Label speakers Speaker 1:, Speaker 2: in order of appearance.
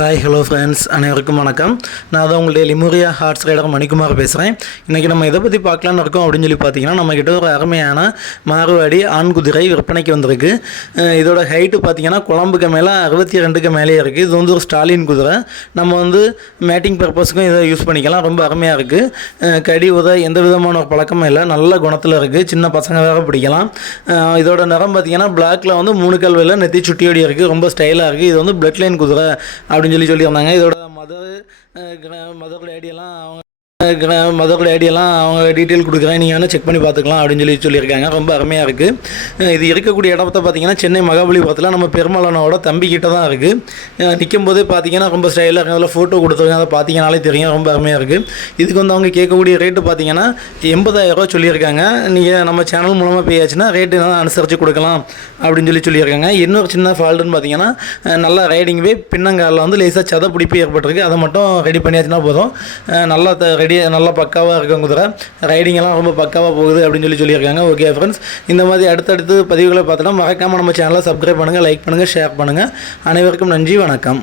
Speaker 1: Hi hello friends அனைவருக்கும் வணக்கம். நான் தான் உங்களுடைய லிமுரியா ஹார்ட்ஸ் ரைடர் மணிக்குமார் பேசுகிறேன் இன்றைக்கி நம்ம எதை பற்றி பார்க்கலான்னு இருக்கோம் அப்படின்னு சொல்லி பார்த்தீங்கன்னா நம்மக்கிட்ட ஒரு அருமையான மாறுவாடி ஆண் குதிரை விற்பனைக்கு வந்திருக்கு. இதோட ஹைட்டு பார்த்தீங்கன்னா குழம்புக்கு மேலே அறுபத்தி ரெண்டுக்கு மேலேயே இருக்குது இது வந்து ஒரு ஸ்டாலின் குதிரை. நம்ம வந்து மேட்டிங் பர்பஸுக்கும் இதை யூஸ் பண்ணிக்கலாம். ரொம்ப அருமையாக இருக்குது கடி உத எந்த விதமான ஒரு பழக்கமும் இல்லை. நல்ல குணத்தில் இருக்குது சின்ன பசங்க வேறு பிடிக்கலாம். இதோட நிறம் பார்த்தீங்கன்னா பிளாக்கில் வந்து மூணு கல்வியில் நெத்தி சுட்டியோடி இருக்குது ரொம்ப ஸ்டைலாக இருக்குது இது வந்து பிளட் லைன் குதிரை அப்படின்னு சொல்லி சொல்லியிருந்தாங்க இதோட மதர் மதர் லேடியெல்லாம் அவங்க மதர் ஐடியெல்லாம் அவங்க டீட்டெயில் கொடுக்குறேன். நீங்கள் வேணால் செக் பண்ணி பார்த்துக்கலாம் அப்படின்னு சொல்லி சொல்லியிருக்காங்க. ரொம்ப அருமையாக இருக்குது இது இருக்கக்கூடிய இடத்த பார்த்தீங்கன்னா சென்னை மகாபலிபுரத்தில் நம்ம பெருமாளனோட தம்பிக்கிட்ட தான் இருக்குது நிற்கும் போதே பார்த்தீங்கன்னா ரொம்ப ஸ்டைலாக இருக்கும் அதில் ஃபோட்டோ கொடுத்துருங்க அதை பார்த்தீங்கனாலே தெரியும். ரொம்ப அருமையாக இருக்குது இதுக்கு வந்து அவங்க கேட்கக்கூடிய ரேட்டு பார்த்தீங்கன்னா எண்பதாயிரரூவா சொல்லியிருக்காங்க. நீங்கள் நம்ம சேனல் மூலமாக பேயாச்சுன்னா ரேட்டு என்ன அனுசரித்து கொடுக்கலாம் அப்படின்னு சொல்லி சொல்லியிருக்காங்க. இன்னொரு சின்ன ஃபால்ட்டுன்னு பார்த்தீங்கன்னா நல்லா ரைடிங் வே பின்னங்காலில் வந்து லேசாக சத பிடிப்பு ஏற்பட்டிருக்கு. அதை மட்டும் ரெடி பண்ணியாச்சுன்னா போதும். நல்லா ரெடி நல்லா பக்காவாக இருக்கும் குதிரை. ரைடிங் எல்லாம் ரொம்ப பக்காவாக போகுது அப்படின்னு சொல்லி சொல்லியிருக்காங்க. ஓகே ஃப்ரெண்ட்ஸ் இந்த மாதிரி அடுத்தடுத்து பதிவுகளை பார்த்தோன்னா மறக்காமல் நம்ம சேனலை சப்ஸ்கிரைப் பண்ணுங்கள் லைக் பண்ணுங்கள் ஷேர் பண்ணுங்கள் அனைவருக்கும் நன்றி வணக்கம்.